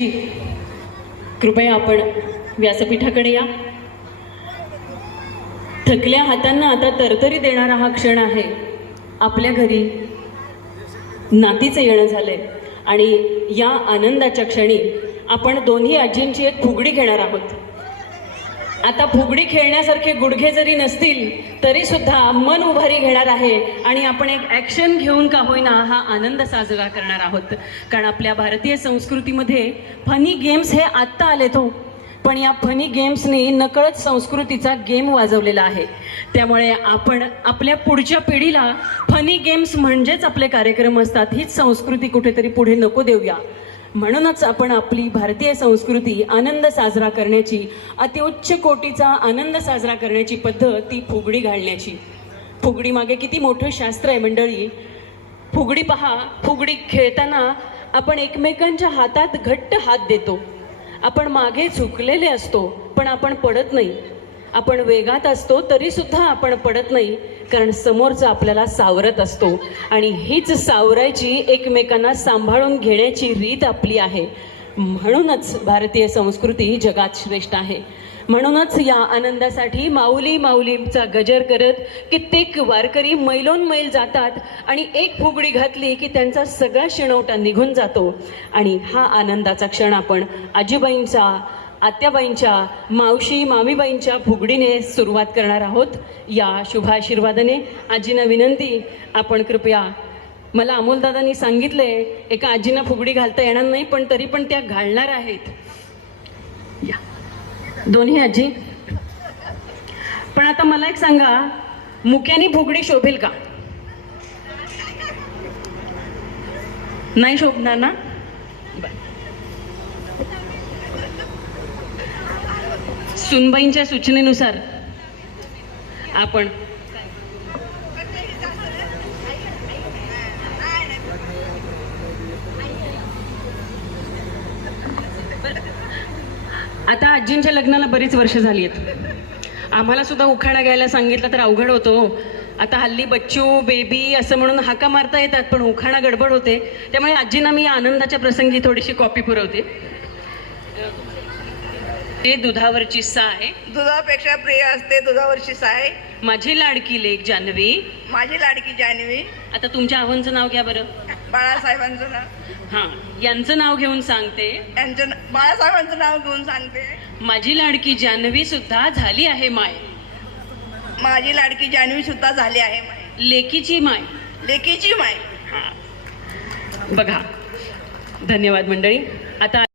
कृपया आपण व्यासपीठाकडे या. थकल्या हातांना आता तरतरी देणारा हा क्षण आहे. आपल्या घरी नातीचं येणं झालंय आणि या आनंदाच्या क्षणी आपण दोन्ही आजींची एक फुगडी घेणार आहोत. आता फुगडी खेळण्यासारखे गुडघे जरी नसतील तरी सुद्धा मन उभारी घेणार आहे आणि आपण एक ॲक्शन घेऊन का होईना हा आनंद साजरा करणार आहोत. कारण आपल्या भारतीय संस्कृतीमध्ये फनी गेम्स हे आत्ता आलेत हो, पण या फनी गेम्सनी नकळत संस्कृतीचा गेम वाजवलेला आहे. त्यामुळे आपण आपल्या पुढच्या पिढीला फनी गेम्स म्हणजेच आपले कार्यक्रम असतात हीच संस्कृती कुठेतरी पुढे नको देऊया. म्हणूनच आपण आपली भारतीय संस्कृती आनंद साजरा करण्याची, अतिउच्च कोटीचा आनंद साजरा करण्याची पद्धत ती फुगडी घालण्याची. फुगडी मागे किती मोठं शास्त्र आहे मंडळी. फुगडी पहा, फुगडी खेळताना आपण एकमेकांच्या हातात घट्ट हात देतो. आपण मागे झुकलेले असतो पण आपण पडत नाही. आपण वेगात असतो तरी सुद्धा आपण पडत नाही, कारण समोरचा आपल्याला सावरत असतो आणि हीच सावरायची, एकमेकांना सांभाळून घेण्याची रीत आपली आहे. म्हणूनच भारतीय संस्कृती जगात श्रेष्ठ आहे. म्हणूनच या आनंदासाठी माऊली माऊलीचा गजर करत कित्येक वारकरी मैलोन मैल जातात आणि एक फुगडी घातली की त्यांचा सगळा शिणवटा निघून जातो. आणि हा आनंदाचा क्षण आपण आजीबाईंचा, आत्याबाईंच्या, मावशी मामीबाईंच्या फुगडीने सुरुवात करणार आहोत. या शुभ आशीर्वादाने आजींना विनंती, आपण कृपया, मला अमोलदादांनी सांगितले एका आजींना फुगडी घालता येणार नाही पण तरी पण त्या घालणार आहेत. या दोन्ही आजी. पण आता मला एक सांगा, मुक्यानी फुगडी शोभेल का? नाही शोभणार ना? सुनबाईंच्या सूचनेनुसार आपण आता आजींच्या लग्नाला बरीच वर्ष झाली आहेत. आम्हाला सुद्धा उखाणा घ्यायला सांगितलं तर अवघड होतो. आता हल्ली बच्चू, बेबी असं म्हणून हाका मारता येतात पण उखाणा गडबड होते. त्यामुळे आजींना मी आनंदाच्या प्रसंगी थोडीशी कॉपी पुरवते. ते दुधावरची साय, दुधापेक्षा प्रिय असते दुधावरची साय, माझी लाडकी लेक जान्हवी, माझी लाडकी जान्हवी. आता तुमच्या आव्हांचं नाव घ्या बरं. बाळासाहेबांचं नाव. हां, यांचं नाव घेऊन सांगते. बाळासाहेबांचं नाव घेऊन सांगते. माझी लाडकी जान्हवी सुद्धा झाली आहे माय. माझी लाडकी जान्हवी सुद्धा झाली आहे माय. लेकीची माय. लेकीची माय. बघा, धन्यवाद मंडळी. आता